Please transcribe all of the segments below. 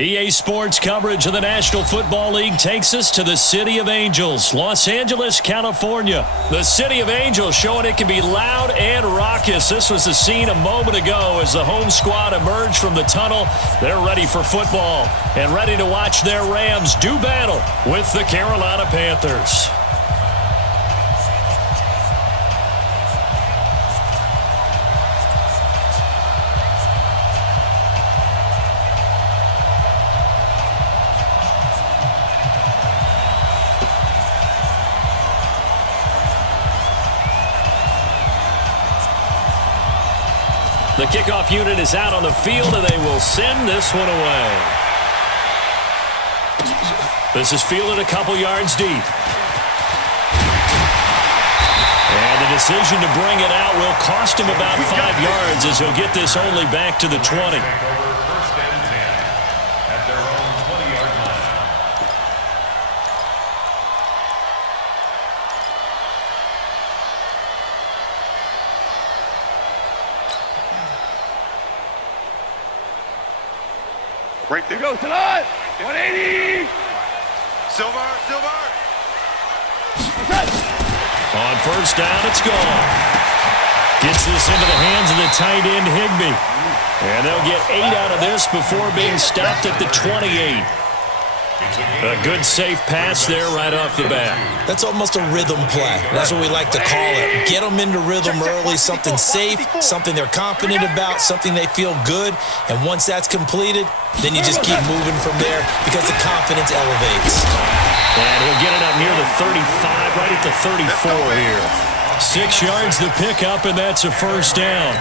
EA Sports coverage of the National Football League takes us to the City of Angels, Los Angeles, California. The City of Angels showing it can be loud and raucous. This was the scene a moment ago as the home squad emerged from the tunnel. They're ready for football and ready to watch their Rams do battle with the Carolina Panthers. The kickoff unit is out on the field, and they will send this one away. This is fielded a couple yards deep. And the decision to bring it out will cost him about 5 yards as he'll get this only back to the 20. Right there goes tonight. 180. Silver. On first down, it's gone. Gets this into the hands of the tight end, Higbee. And they'll get 8 out of this before being stopped at the 28. A good, safe pass there right off the bat. That's almost a rhythm play. That's what we like to call it. Get them into rhythm early, something safe, something they're confident about, something they feel good. And once that's completed, then you just keep moving from there because the confidence elevates. And he'll get it up near the 35, right at the 34 here. 6 yards to pick up, and that's a first down.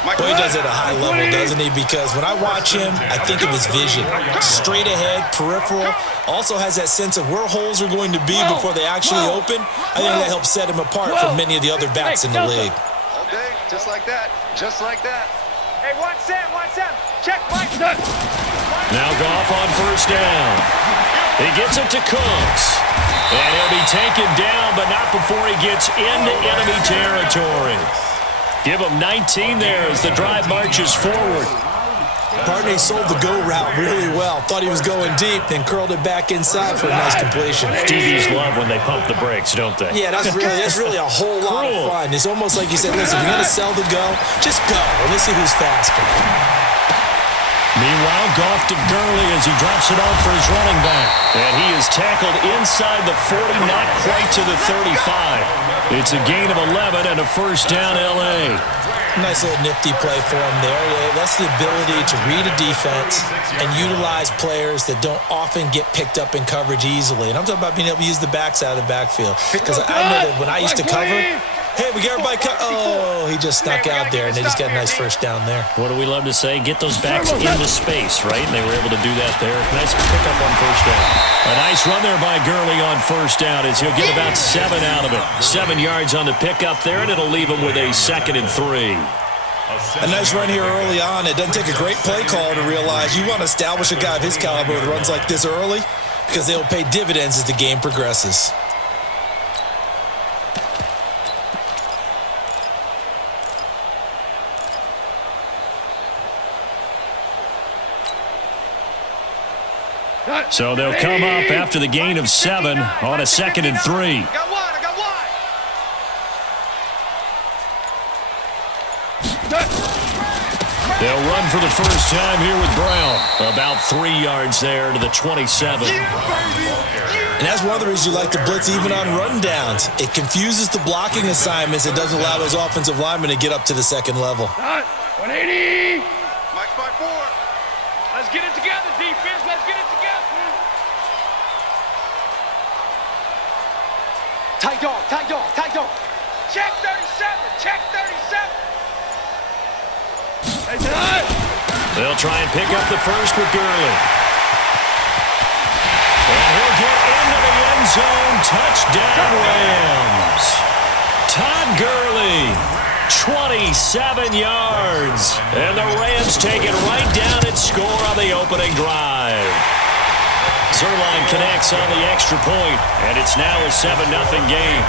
Boy, he does it at a high level, doesn't he? Because when I watch him, I think of his vision. Straight ahead, peripheral. Also has that sense of where holes are going to be before they actually open. I think that helps set him apart from many of the other backs in the league. All day, just like that. Just like that. Hey, 1-7. Check, Mike. Now Goff on first down. He gets it to Cooks. And he'll be taken down, but not before he gets into enemy territory. Give him 19 there as the drive marches forward. Partney sold the go route really well. Thought he was going deep, then curled it back inside for a nice completion. DBs love when they pump the brakes, don't they? Yeah, that's really a whole lot of fun. It's almost like you said, listen, you're going to sell the go, just go, and let's see who's faster. Meanwhile, Goff to Gurley as he drops it off for his running back. And he is tackled inside the 40, not quite to the 35. It's a gain of 11 and a first down, L.A. Nice little nifty play for him there. Yeah, that's the ability to read a defense and utilize players that don't often get picked up in coverage easily. And I'm talking about being able to use the backs out of the backfield. Because I know that when I used to cover, hey, we got everybody oh, he just snuck out there, and they just got a nice first down there. What do we love to say? Get those backs into space, right? And they were able to do that there. Nice pickup on first down. A nice run there by Gurley on first down as he'll get about 7 out of it. 7 yards on the pickup there, and it'll leave him with a 2nd and 3. A nice run here early on. It doesn't take a great play caller to realize you want to establish a guy of his caliber with runs like this early because they'll pay dividends as the game progresses. So they'll come up after the gain of 7 on a 2nd and 3. I got one. They'll run for the first time here with Brown. About 3 yards there to the 27. And that's one of the reasons you like to blitz even on rundowns. It confuses the blocking assignments. It doesn't allow those offensive linemen to get up to the second level. 180. Mike's by 4. Let's get it together, defense. Let's get it together. Tight dog. Check 37. Hey, tonight. They'll try and pick up the first with Gurley. And he'll get into the end zone. Touchdown, Rams. Todd Gurley, 27 yards. And the Rams take it right down and score on the opening drive. Zerline connects on the extra point, and it's now a 7-0 game.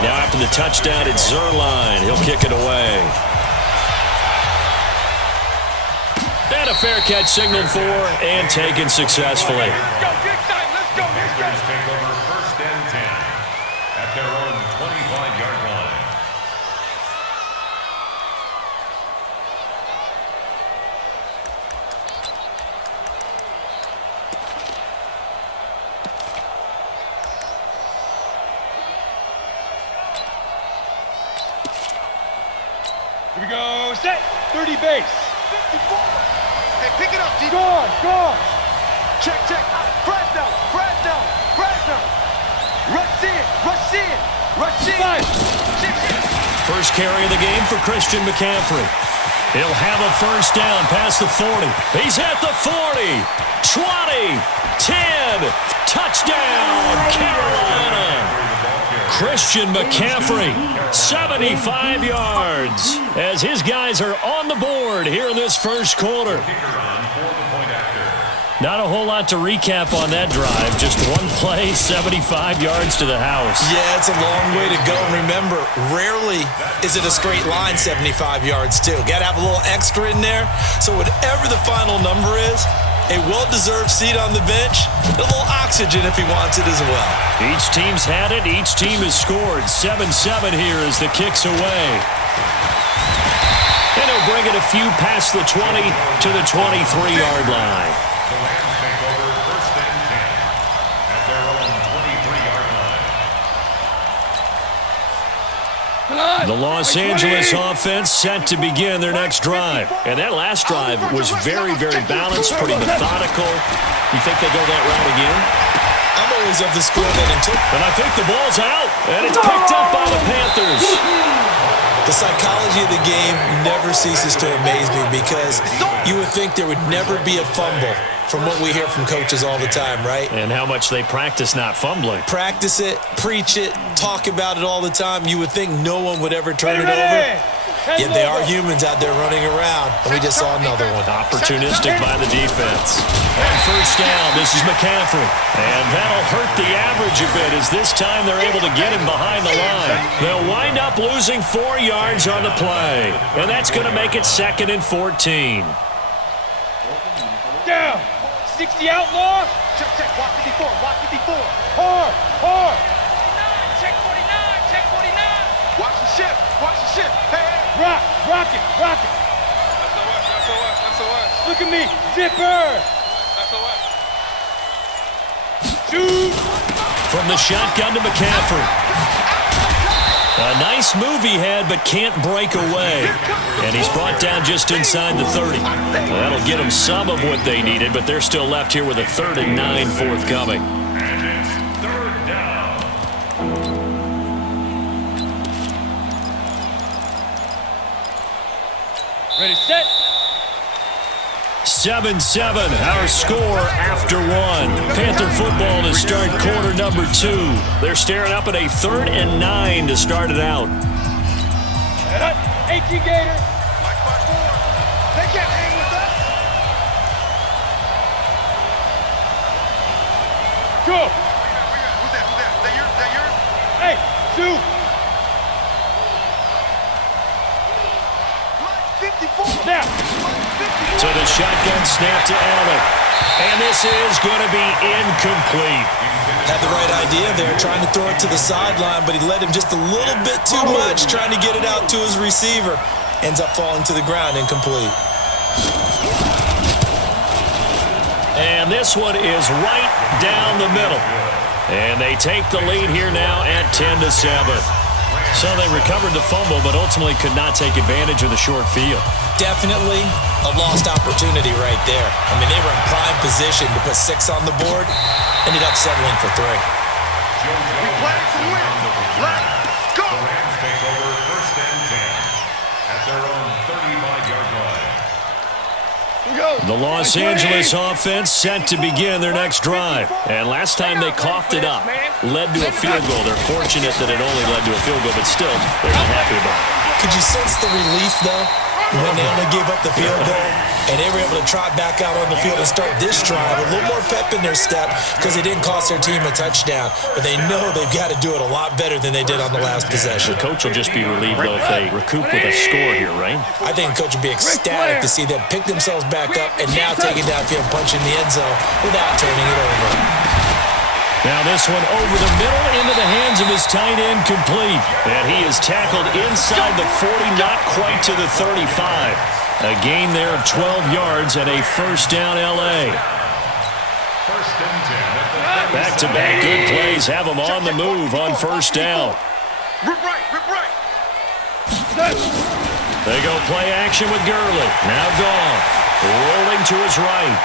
Now after the touchdown, it's Zerline. He'll kick it away. a fair catch signaled for and taken successfully. Let's go, big time, let's go, let's go. Panthers take over 1st and 10 at their own 25-yard line. Here we go, set, 30 base. 54. Hey, pick it up, D. Gone. Check. Fresno. Rush in. Five. First carry of the game for Christian McCaffrey. He'll have a first down past the 40. He's at the 40, 20, 10. Touchdown, Carolina. Christian McCaffrey, 75 yards, as his guys are on the board here in this first quarter. Not a whole lot to recap on that drive. Just one play, 75 yards to the house. Yeah, it's a long way to go. And remember, rarely is it a straight line 75 yards, too. Got to have a little extra in there. So whatever the final number is, a well-deserved seat on the bench, a little oxygen if he wants it as well. Each team's had it. Each team has scored. 7-7 here as the kick's away. And he'll bring it a few past the 20 to the 23-yard line. The Rams take over 1st and 10 at their own 23-yard line. The Los Angeles offense set to begin their next drive. And that last drive was very, very balanced, pretty methodical. You think they go that route again? I'm always of the school that it took. And I think the ball's out, and it's picked up by the Panthers. The psychology of the game never ceases to amaze me because you would think there would never be a fumble from what we hear from coaches all the time, right? And how much they practice not fumbling. Practice it, preach it, talk about it all the time. You would think no one would ever turn it over. Yet they are humans out there running around, and we just saw another one. Opportunistic by the defense. On first down, this is McCaffrey. And that'll hurt the average a bit as this time they're able to get him behind the line. They'll wind up losing 4 yards on the play. And that's going to make it 2nd and 14. Down. 60 outlaw. Check. Walk 54. Hard. Check 49. Watch the ship. Hey. Rock it. SOS. Look at me. Zipper. SOS. Shoot. From the shotgun to McCaffrey. A nice move he had, but can't break away. And he's brought down just inside the 30. That'll get them some of what they needed, but they're still left here with a 3rd and 9 forthcoming. And it's 3rd down. Ready, set. 7-7, our score after one. Panther football to start quarter number 2. They're staring up at a 3rd and 9 to start it out. 18 Gator. Mike 5-4. They can't hang with us. Go. Who's that? That yours? Hey, shoot. Mike 54. Now. So the shotgun snap to Allen. And this is going to be incomplete. Had the right idea there, trying to throw it to the sideline, but he let him just a little bit too much, trying to get it out to his receiver. Ends up falling to the ground, incomplete. And this one is right down the middle. And they take the lead here now at 10-7. So they recovered the fumble, but ultimately could not take advantage of the short field. Definitely a lost opportunity right there. I mean, they were in prime position to put 6 on the board, ended up settling for 3. We play to win. Let's go. The Rams take over 1st and 10 at their own 35-yard line. The Los Angeles offense set to begin their next drive. And last time they coughed it up, led to a field goal. They're fortunate that it only led to a field goal, but still, they're not happy about it. Could you sense the relief, though, when they only gave up the field goal? And they were able to trot back out on the field and start this drive a little more pep in their step because it didn't cost their team a touchdown. But they know they've got to do it a lot better than they did on the last possession. The coach will just be relieved, though, if they recoup with a score here, right? I think the coach will be ecstatic to see them pick themselves back up and now take it downfield and punch in the end zone without turning it over. Now this one over the middle into the hands of his tight end, complete. And he is tackled inside the 40, not quite to the 35. A gain there of 12 yards and a first down L.A. First and 10. Back-to-back good plays have him on the move on first down. Rip right, rip right. They go play action with Gurley. Now Goff rolling to his right.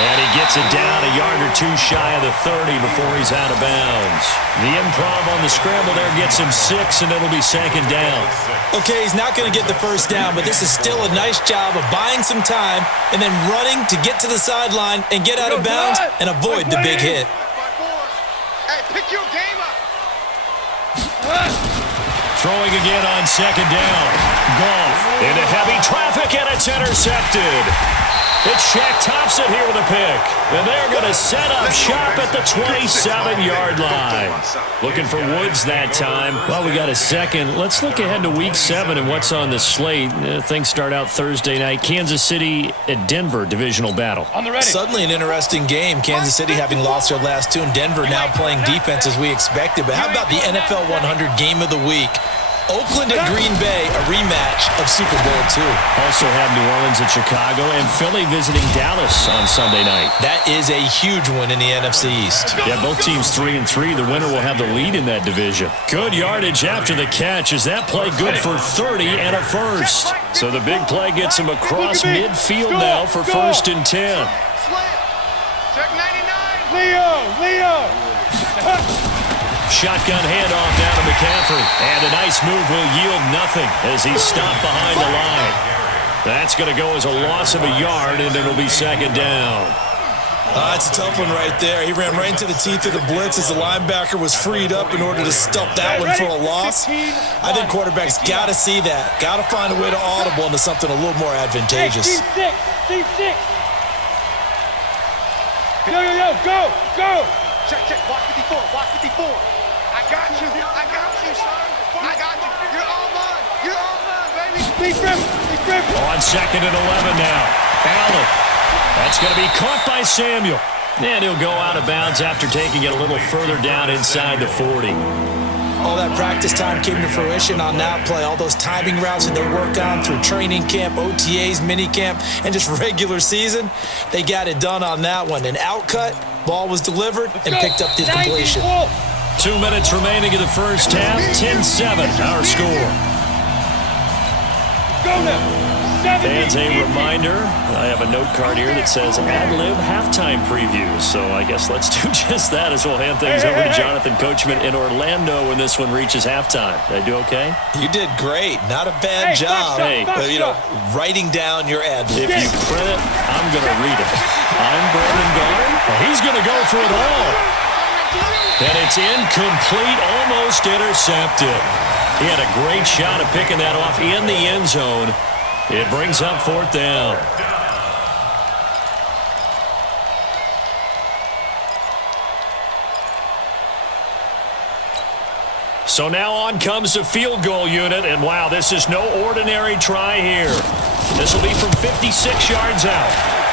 And he gets it down a yard or two shy of the 30 before he's out of bounds. The improv on the scramble there gets him 6, and it'll be second down. Okay, he's not going to get the first down, but this is still a nice job of buying some time and then running to get to the sideline and get out of bounds and avoid the big hit. Hey, pick your game up. Throwing again on second down. Goff into heavy traffic, and it's intercepted. It's Shaq Thompson here with a pick. And they're going to set up shop at the 27-yard line. Looking for Woods that time. Well, we got a second. Let's look ahead to Week 7 and what's on the slate. Things start out Thursday night. Kansas City at Denver, divisional battle. On the ready. Suddenly an interesting game. Kansas City having lost their last two, and Denver now playing defense as we expected. But how about the NFL 100 game of the week? Oakland at Green Bay, a rematch of Super Bowl II. Also have New Orleans at Chicago and Philly visiting Dallas on Sunday night. That is a huge one in the NFC East. Yeah, both teams 3-3. The winner will have the lead in that division. Good yardage after the catch. Is that play good for 30 and a first? So the big play gets him across midfield now for first and 10. Check 99. Leo. Shotgun handoff down to McCaffrey. And a nice move will yield nothing as he's stopped behind the line. That's going to go as a loss of a yard, and it'll be second down. It's a tough one right there. He ran right into the teeth of the blitz as the linebacker was freed up in order to stuff that one for a loss. I think quarterbacks got to see that. Got to find a way to audible into something a little more advantageous. Team 6. Go. Check. Watch 54. I got you, son. I got you. You're all mine, baby. Be friendly. On second and 11 now. Allen. That's going to be caught by Samuel. And he'll go out of bounds after taking it a little further down inside the 40. All that practice time came to fruition on that play. All those timing routes that they worked on through training camp, OTAs, mini camp, and just regular season, they got it done on that one. An outcut, ball was delivered, and picked up the completion. 2 minutes remaining in the first half. 10-7, our score. Go now. Fans, a reminder, I have a note card here that says ad-lib halftime preview. So I guess let's do just that as we'll hand things over to Jonathan Coachman in Orlando when this one reaches halftime. Did I do okay? You did great. Not a bad job. Writing down your ad-lib. If you print it, I'm going to read it. I'm Brandon Garner. He's going to go for it all. And it's incomplete, almost intercepted. He had a great shot at picking that off in the end zone. It brings up fourth down. So now on comes the field goal unit, and wow, this is no ordinary try here. This will be from 56 yards out.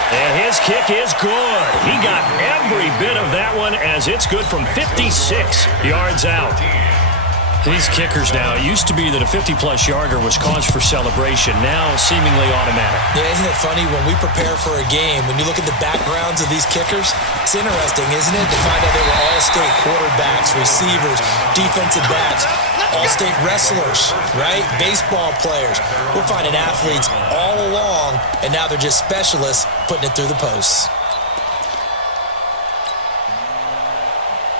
And his kick is good. He got every bit of that one as it's good from 56 yards out. These kickers now, it used to be that a 50-plus yarder was cause for celebration. Now, seemingly automatic. Yeah, isn't it funny when we prepare for a game, when you look at the backgrounds of these kickers, it's interesting, isn't it, to find out they were all-state quarterbacks, receivers, defensive backs, all-state wrestlers, right? Baseball players. We're finding athletes all along, and now they're just specialists putting it through the posts.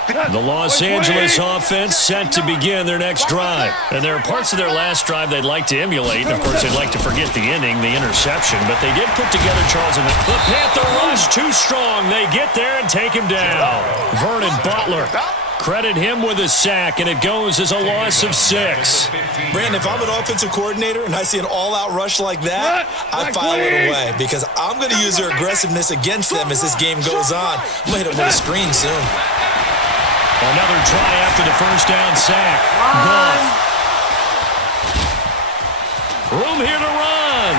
The Los Angeles offense set to begin their next drive. And there are parts of their last drive they'd like to emulate. And, of course, they'd like to forget the inning, the interception. But they did put together, Charles, and the Panther rush too strong. They get there and take him down. Vernon Butler Credit him with a sack, and it goes as a loss of 6. Brandon, if I'm an offensive coordinator and I see an all-out rush like that, I file it away because I'm going to use their aggressiveness against them as this game goes on. I'm going to hit them with a screen soon. Another try after the first down sack. Goff. Room here to run.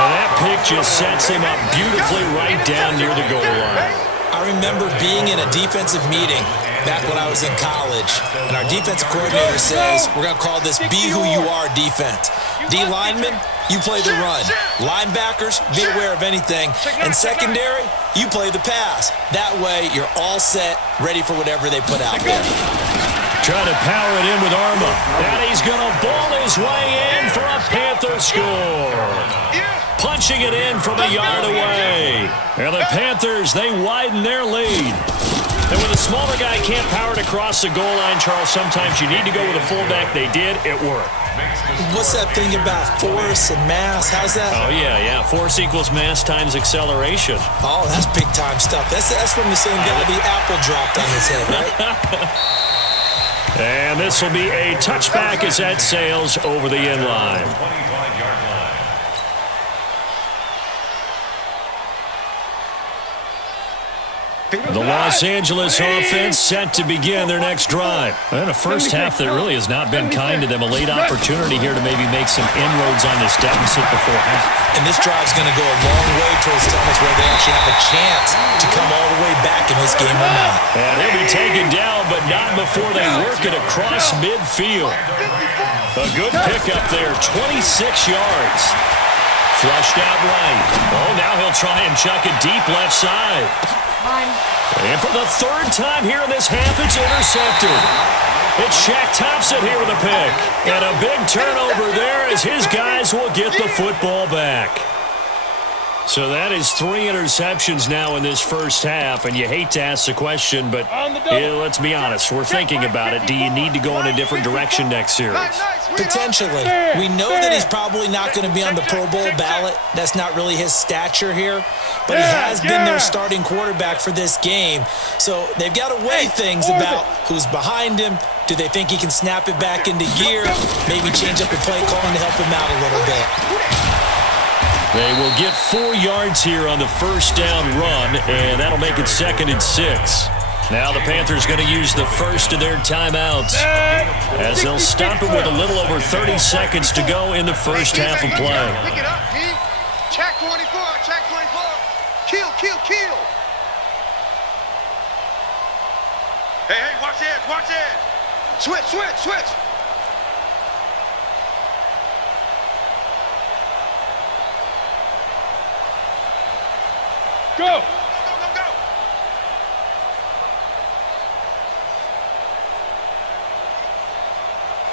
And that pick just sets him up beautifully right down near the goal line. I remember being in a defensive meeting back when I was in college, and our defensive coordinator says, we're going to call this Be Who You Are defense. D linemen, you play the run. Linebackers, be aware of anything. And secondary, you play the pass. That way, you're all set, ready for whatever they put out there. Trying to power it in with Arma. And he's going to ball his way in for a Panther score. Punching it in from a yard away. And the Panthers, they widen their lead. And when the smaller guy can't power it across the goal line, Charles, sometimes you need to go with a fullback. They did. It worked. What's that thing about force and mass? How's that? Oh, yeah. Force equals mass times acceleration. Oh, that's big-time stuff. That's from the same guy the apple dropped on his head, right? And this will be a touchback as that sails over the end line. 25-yard line. The Los Angeles offense set to begin their next drive. And a first half that really has not been kind to them. A late opportunity here to maybe make some inroads on this deficit before half. And this drive's going to go a long way towards telling us whether they actually have a chance to come all the way back in this game or not. And he'll be taken down, but not before they work it across midfield. A good pickup there, 26 yards. Flushed out right. Oh, now he'll try and chuck it deep left side. And for the third time here in this half, it's intercepted. It's Shaq Thompson here with a pick. And a big turnover there as his guys will get the football back. So that is 3 interceptions now in this first half, and you hate to ask the question, but let's be honest, we're thinking about it. Do you need to go in a different direction next series? Potentially. We know that he's probably not going to be on the Pro Bowl ballot. That's not really his stature here, but he has been their starting quarterback for this game. So they've got to weigh things about who's behind him. Do they think he can snap it back into gear? Maybe change up the play calling to help him out a little bit. They will get 4 yards here on the first down run, and that'll make it 2nd and 6. Now the Panthers going to use the first of their timeouts as they'll stop it with a little over 30 seconds to go in the first half of play. Pick it up, D. Check 24, check 24. Kill. Hey, watch it. Switch. Go!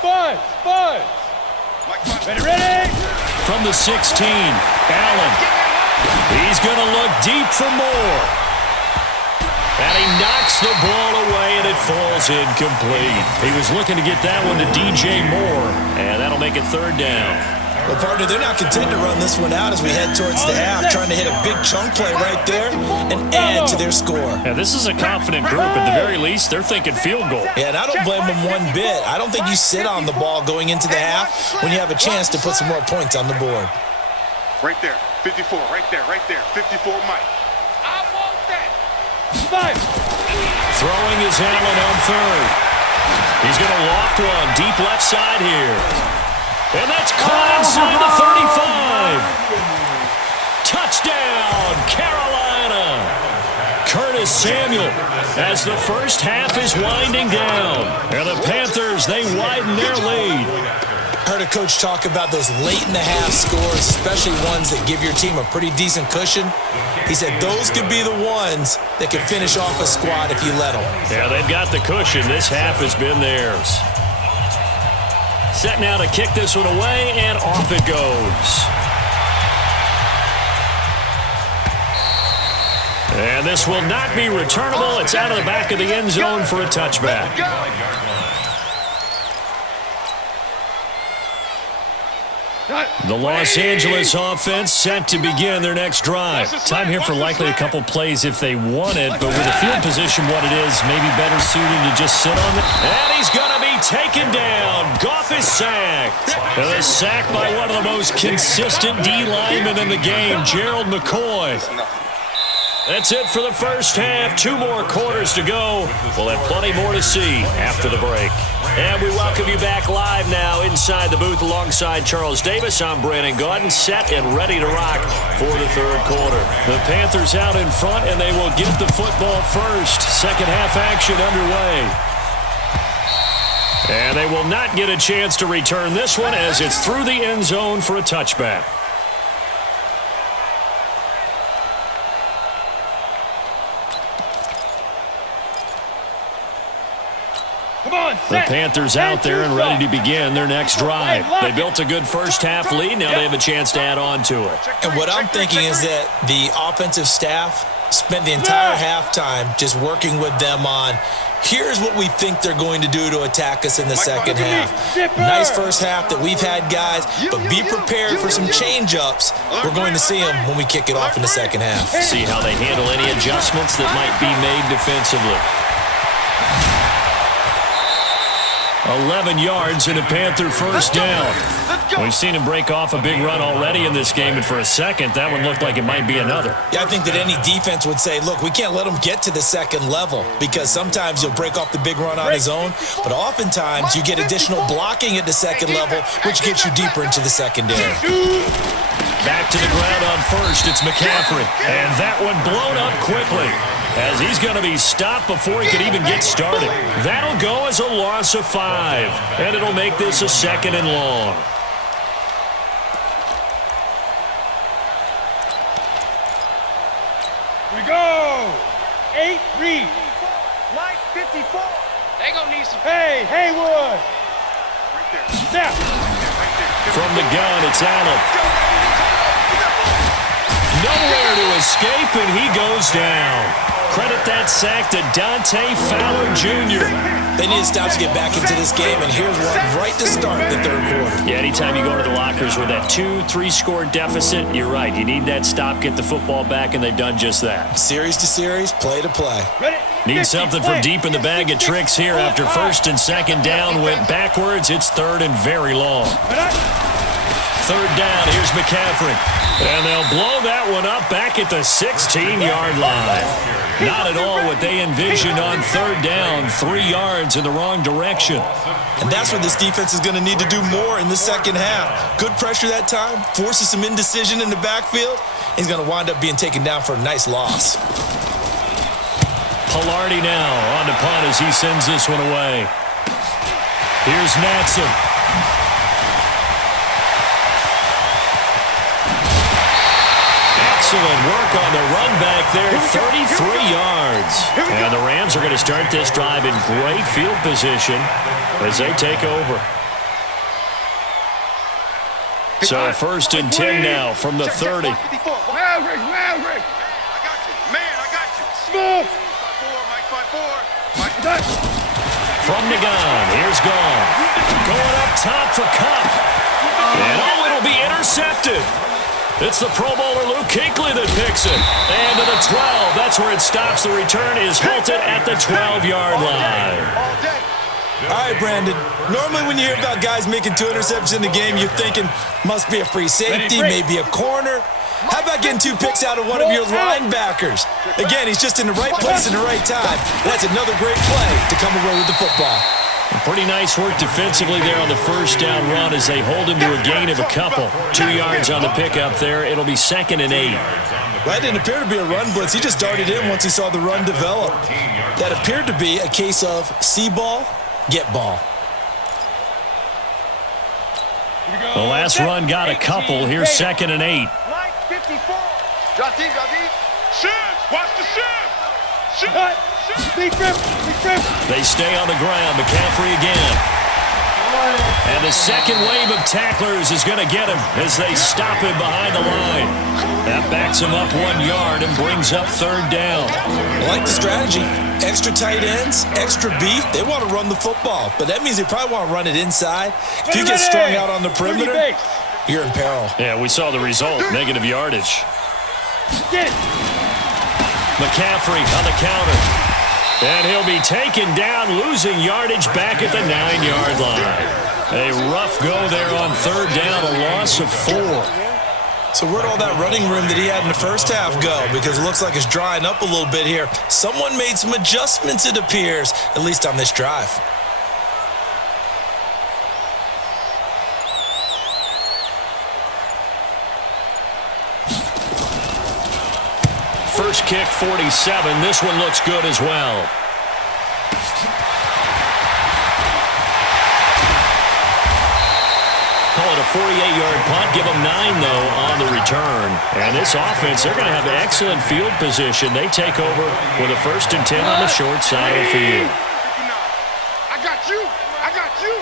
Buzz! Ready! From the 16, Allen. He's going to look deep for more. And he knocks the ball away, and it falls incomplete. He was looking to get that one to DJ Moore, and that'll make it 3rd down. Well, partner, they're not content to run this one out as we head towards the half, trying to hit a big chunk play right there and add to their score. Yeah, this is a confident group. At the very least, they're thinking field goal. Yeah, and I don't blame them one bit. I don't think you sit on the ball going into the half when you have a chance to put some more points on the board. Right there, 54, right there. 54, Mike. I want that. Throwing is Allen on 3rd. He's going to loft one deep left side here. And that's caught inside the 35. Touchdown, Carolina. Curtis Samuel as the first half is winding down. And the Panthers, they widen their lead. Heard a coach talk about those late-in-the-half scores, especially ones that give your team a pretty decent cushion. He said those could be the ones that can finish off a squad if you let them. Yeah, they've got the cushion. This half has been theirs. Set now to kick this one away, and off it goes. And this will not be returnable. It's out of the back of the end zone for a touchback. The Los Angeles offense set to begin their next drive. Time here for likely a couple plays if they want it, but with the field position what it is, maybe better suited to just sit on it. And he's going to be taken down. Goff is sacked. And a sack by one of the most consistent D linemen in the game, Gerald McCoy. That's it for the first half. 2 more quarters to go. We'll have plenty more to see after the break. And we welcome you back live now inside the booth alongside Charles Davis. I'm Brandon Gaudin, set and ready to rock for the third quarter. The Panthers out in front, and they will get the football first. Second half action underway. And they will not get a chance to return this one as it's through the end zone for a touchback. The Panthers out there and ready to begin their next drive. They built a good first half lead. Now they have a chance to add on to it. And what I'm thinking is that the offensive staff spent the entire halftime just working with them on, here's what we think they're going to do to attack us in the second half. Nice first half that we've had, guys, but be prepared for some change-ups. We're going to see them when we kick it off in the second half. See how they handle any adjustments that might be made defensively. 11 yards and a Panther first down. We've seen him break off a big run already in this game, and for a second, that one looked like it might be another. Yeah, I think that any defense would say, look, we can't let him get to the second level because sometimes he'll break off the big run on his own, but oftentimes you get additional blocking at the second level, which gets you deeper into the secondary. Back to the ground on first, it's McCaffrey, and that one blown up quickly, as he's going to be stopped before he could even get started. That'll go as a loss of 5, and it'll make this a second and long. Here we go. 8 read. Mike 54. They gonna need some. Hey, Haywood. Right there. Snap. From the gun, it's Allen. Nowhere to escape, and he goes down. Credit that sack to Dante Fowler Jr. They need to stop to get back into this game, and here's one right to start the third quarter. Yeah, anytime you go to the lockers with that 2-3 score deficit, you're right. You need that stop, get the football back, and they've done just that. Series to series, play to play. Ready? Need something from deep in the bag of tricks here after first and second down went backwards. It's third and very long. Third down, here's McCaffrey. And they'll blow that one up back at the 16-yard line. Not at all what they envisioned on third down, 3 yards in the wrong direction. And that's what this defense is going to need to do more in the second half. Good pressure that time, forces some indecision in the backfield. He's going to wind up being taken down for a nice loss. Pilardi now on the punt as he sends this one away. Here's Natson. Excellent work on the run back there, 33 yards. And the Rams are going to start this drive in great field position as they take over. So first and 10 now from the 30. Maverick. I got you. Man, I got you. Smooth. Mike 5-4. From the gun, here's Goff. Going up top for Cup. And it'll be intercepted. It's the Pro Bowler Luke Kuechly that picks it. And to the 12, that's where it stops. The return is halted at the 12-yard line. All right, Brandon. Normally when you hear about guys making 2 interceptions in the game, you're thinking, must be a free safety, maybe a corner. How about getting 2 picks out of one of your linebackers? Again, he's just in the right place at the right time. That's another great play to come away with the football. Pretty nice work defensively there on the first down run as they hold him to a gain of a couple. 2 yards on the pickup there. It'll be second and 8. That didn't appear to be a run blitz. He just darted in once he saw the run develop. That appeared to be a case of see ball, get ball. The last run got a couple. Here's second and 8. Mike 54. Drop deep. Shift. Watch the shift. Shift. Big rip. They stay on the ground. McCaffrey again. And the second wave of tacklers is going to get him as they stop him behind the line. That backs him up 1 yard and brings up third down. I like the strategy. Extra tight ends, extra beef. They want to run the football, but that means they probably want to run it inside. If you get strung out on the perimeter, you're in peril. Yeah, we saw the result, negative yardage. McCaffrey on the counter. And he'll be taken down, losing yardage back at the 9-yard line. A rough go there on third down, a loss of 4. So where'd all that running room that he had in the first half go? Because it looks like it's drying up a little bit here. Someone made some adjustments, it appears, at least on this drive. First kick, 47. This one looks good as well. Call it a 48-yard punt. Give them 9, though, on the return. And this offense, they're going to have excellent field position. They take over with a 1st and 10 on the short side of the field. I got you. I got you.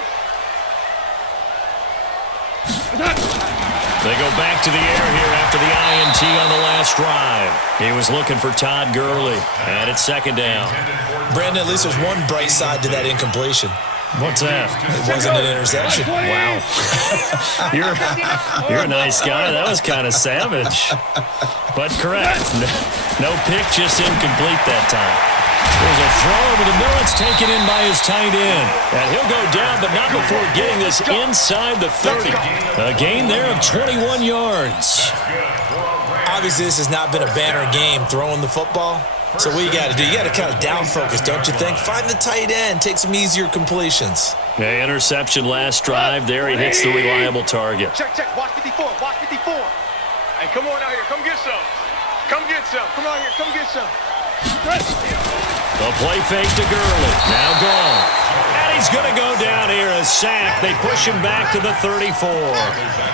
They go back to the air here after the INT on the last drive. He was looking for Todd Gurley, and it's 2nd down. Brandon, at least there's one bright side to that incompletion. What's that? It wasn't an interception. Wow. You're a nice guy. That was kind of savage. But correct. No pick, just incomplete that time. There's a throw over the middle. It's taken in by his tight end. And he'll go down, but not before getting this inside the 30. A gain there of 21 yards. Obviously, this has not been a banner game throwing the football. So what you got to do, you got to kind of down focus, don't you think? Find the tight end, take some easier completions. Yeah, interception last drive. There he hits the reliable target. Check. Watch 54. Watch 54. Hey, come on out here. Come get some. Come get some. Come on here. Come get some. The play fake to Gurley. Now gone. And he's going to go down here, a sack. They push him back to the 34.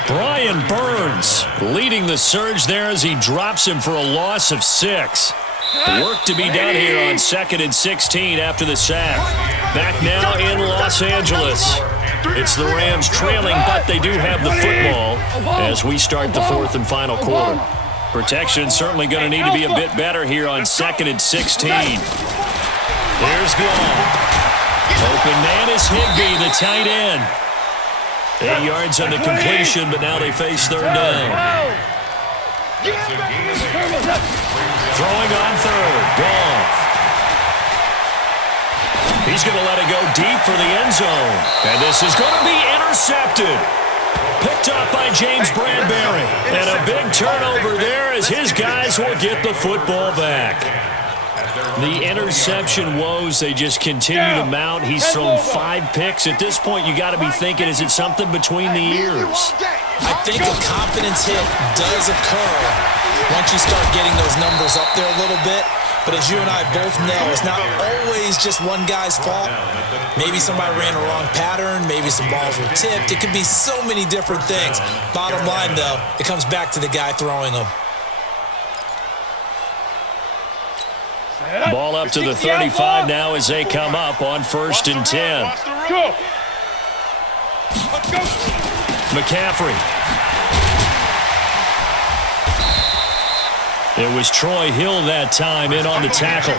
Brian Burns leading the surge there as he drops him for a loss of 6. Work to be done here on 2nd and 16 after the sack. Back now in Los Angeles. It's the Rams trailing, but they do have the football as we start the 4th and final quarter. Protection certainly going to need to be a bit better here on 2nd and 16. Here's Gone. Open man is Higbee, the tight end. 8 yards on the completion, but now they face 3rd down. Throwing on 3rd. Goff. He's going to let it go deep for the end zone. And this is going to be intercepted. Picked up by James Bradbury. And a big turnover there as his guys will get the football back. The interception woes, they just continue to mount. He's thrown 5 picks. At this point, you got to be thinking, is it something between the ears? I think a confidence hit does occur once you start getting those numbers up there a little bit. But as you and I both know, it's not always just one guy's fault. Maybe somebody ran a wrong pattern. Maybe some balls were tipped. It could be so many different things. Bottom line, though, it comes back to the guy throwing them. Ball up to the 35 now as they come up on 1st and 10. Go. McCaffrey. It was Troy Hill that time in on the tackle.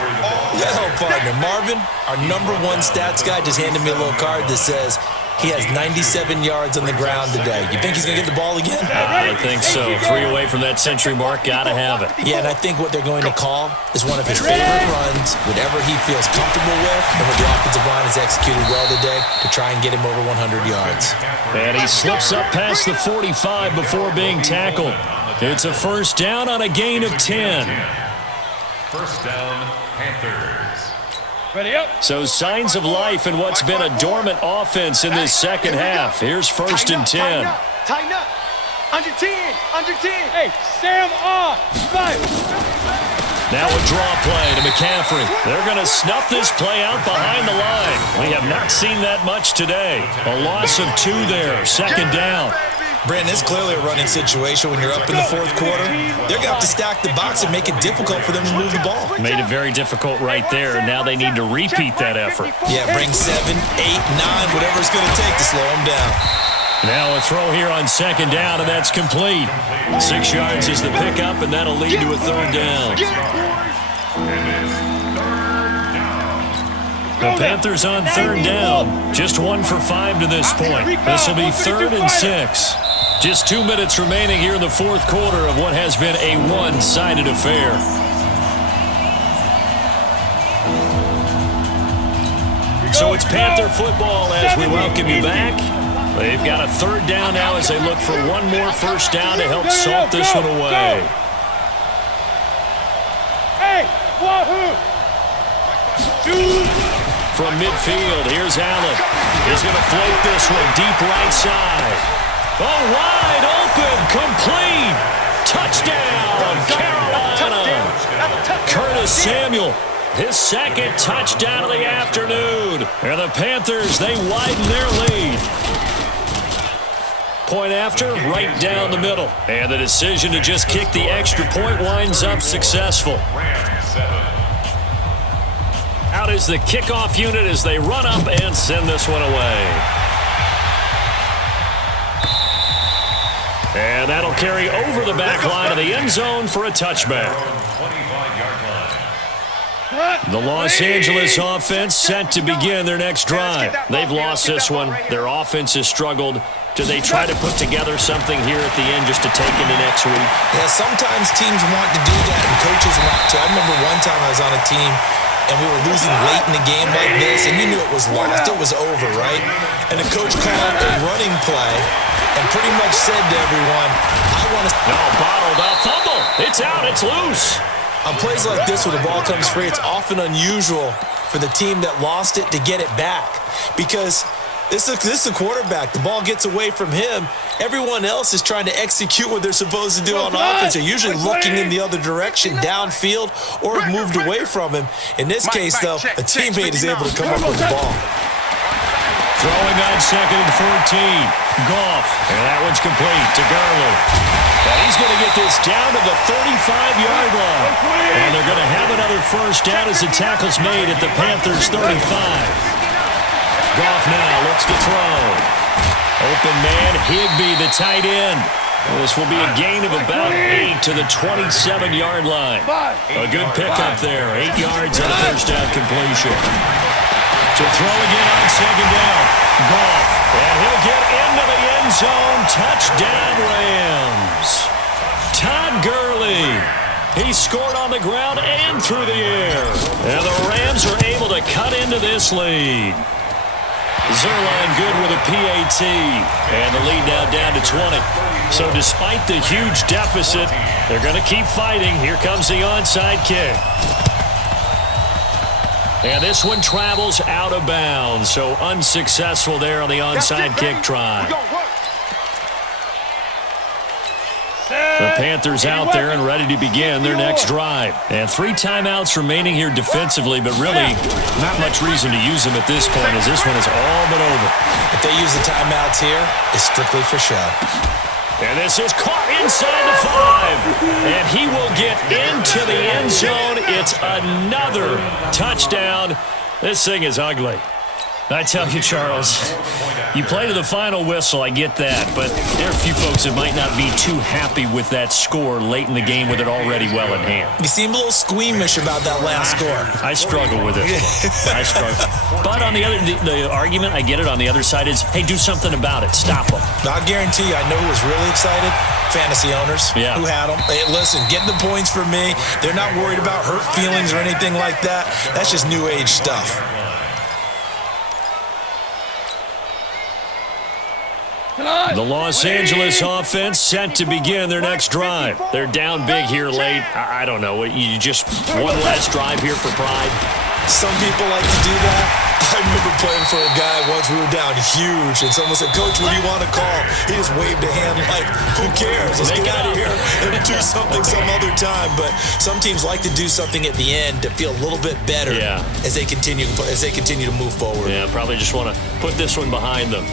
Yo, partner, Marvin, our #1 stats guy just handed me a little card that says he has 97 yards on the ground today. You think he's going to get the ball again? I think so. 3 away from that century mark. Got to have it. Yeah, and I think what they're going to call is one of his favorite runs, whatever he feels comfortable with, and what the offensive line has executed well today to try and get him over 100 yards. And he slips up past the 45 before being tackled. It's a 1st down on a gain of 10. 1st down, Panthers. Ready up. So signs of life in what's been a dormant offense in this second half. Here's 1st and 10. Tighten up. Under 10. Under 10. Hey, Sam off. 5. Now a draw play to McCaffrey. They're going to snuff this play out behind the line. We have not seen that much today. A loss of 2 there. 2nd down. Brandon, it's clearly a running situation when you're up in the 4th quarter. They're going to have to stack the box and make it difficult for them to move the ball. Made it very difficult right there. Now they need to repeat that effort. Yeah, bring 7, 8, 9, whatever it's going to take to slow them down. Now a throw here on 2nd down, and that's complete. 6 yards is the pickup, and that'll lead to a 3rd down. The Panthers on 3rd down. Just 1 for 5 to this point. This will be 3rd and 6. Just 2 minutes remaining here in the fourth quarter of what has been a one-sided affair. So it's Panther football as we welcome you back. They've got a third down now as they look for one more first down to help salt this one away. Hey, wahoo! From midfield, here's Allen. He's going to float this one deep right side. Oh, wide open, complete. Touchdown, Carolina. Curtis Samuel, his second touchdown of the afternoon. And the Panthers, they widen their lead. Point after, right down the middle. And the decision to just kick the extra point winds up successful. Out is the kickoff unit as they run up and send this one away. And that'll carry over the back line of the end zone for a touchback. The Los Angeles offense set to begin their next drive. They've lost this one. Their offense has struggled. Do they try to put together something here at the end just to take into next week? Yeah, sometimes teams want to do that and coaches want to. I remember one time I was on a team and we were losing late in the game like this, and you knew it was lost. It was over, right? And the coach called a running play and pretty much said to everyone, I want to... No, bottled up. Fumble. It's out. It's loose. On plays like this where the ball comes free, it's often unusual for the team that lost it to get it back because this is the quarterback. The ball gets away from him. Everyone else is trying to execute what they're supposed to do on offense. They're usually looking in the other direction, downfield, or have moved away from him. In this case, though, a teammate is able to come up with the ball. Throwing on 2nd and 14. Goff. And that one's complete to Gurley. And he's going to get this down to the 35-yard line. And they're going to have another first down as the tackle's made at the Panthers' 35. Goff now looks to throw. Open man, Higbee, the tight end. This will be a gain of about 8 to the 27-yard line. A good pickup there. 8 yards on a first down completion. To throw again on 2nd down. Goff. And he'll get into the end zone. Touchdown, Rams. Todd Gurley. He scored on the ground and through the air. And the Rams are able to cut into this lead. Zerline good with a PAT. And the lead now down to 20. So despite the huge deficit, they're going to keep fighting. Here comes the onside kick. And this one travels out of bounds. So unsuccessful there on the onside kick try. The Panthers out there and ready to begin their next drive. And 3 timeouts remaining here defensively, but really not much reason to use them at this point as this one is all but over. If they use the timeouts here, it's strictly for show. And this is caught inside the 5. And he will get into the end zone. It's another touchdown. This thing is ugly. I tell you, Charles, you play to the final whistle, I get that, but there are a few folks that might not be too happy with that score late in the game with it already well in hand. You seem a little squeamish about that last score. I struggle with it. I struggle. But on the other, the argument, I get it, on the other side is, hey, do something about it. Stop them. I guarantee you, I know who was really excited. Fantasy owners who had them. Hey, listen, get the points for me. They're not worried about hurt feelings or anything like that. That's just new age stuff. The Los Angeles offense set to begin their next drive. They're down big here late. I don't know. You just one last drive here for pride. Some people like to do that. I remember playing for a guy once. We were down huge, and someone said, Coach, what do you want to call? He just waved a hand like, who cares? Let's get out of here and do something some other time. But some teams like to do something at the end to feel a little bit better as they continue to move forward. Yeah, probably just want to put this one behind them.